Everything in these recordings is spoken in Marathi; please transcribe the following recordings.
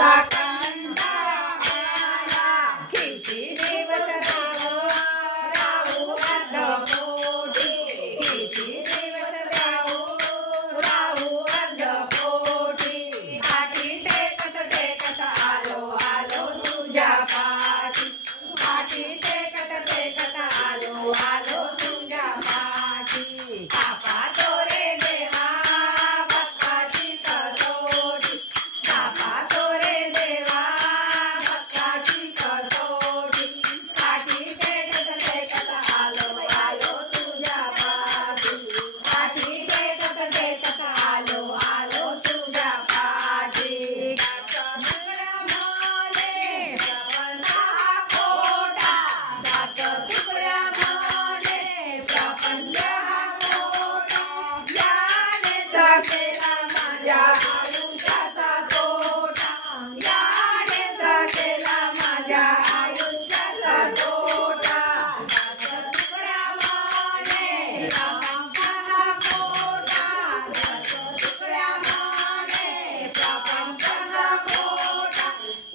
असा कंटाळा आला. किती दिवस राहू अर्धपोटी, किती दिवस राहू अर्धपोटी. पाठी टेकत टेकत आलो तुझ्या पाठी, पाठी टेकत टेकत आलो तुझ्या पाठी. कापा तो रे देवा भक्ताची कसोटी, कापा तो रे देवा भक्ताची कसोटी. पाठी टेकत टेकत आलो तुझ्या पाठी, पाठी टेकत टेकत आलो तुझ्या पाठी. जात तुकड्यामध्ये प्रपंच हा खोटा, यानेच केला माझ्या आयुष्याचा तोटा, यानेच केला माझ्या आयुष्याचा तोटा. जात तुकड्यामध्ये प्रपंच हा खोटा, जात तुकड्यामध्ये प्रपंच हा खोटा,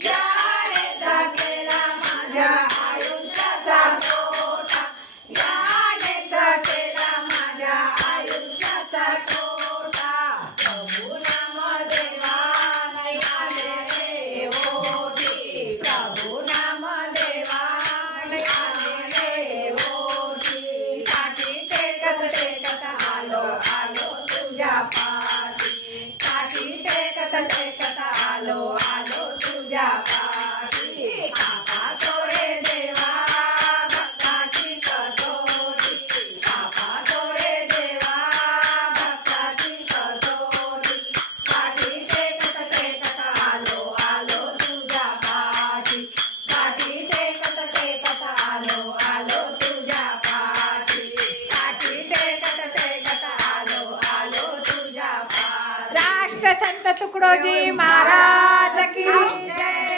यानेच केला माझ्या आयुष्याचा तोटा, यानेच केला माझ्या आयुष्याचा तोटा. प्रभू नाम देवा नाही आले रे ओठी, प्रभू नाम देवा नाही आले रे ओठी. पाठी टेकत टेकत आलो तुझ्या पाठी, पाठी टेकत टेकत आलो तुझ्या पाठी. कापा तो रे देवा भक्ताची कसोटी, कापा तो रे देवा भक्ताची कसोटी. पाठी टेकत टेकत आलो तुझ्या पाठी, पाठी टेकत टेकत आलो तुझ्या पाठी, पाठी टेकत टेकत आलो तुझ्या पाठी. राष्ट्रसंत तुकडोजी महाराज की जय.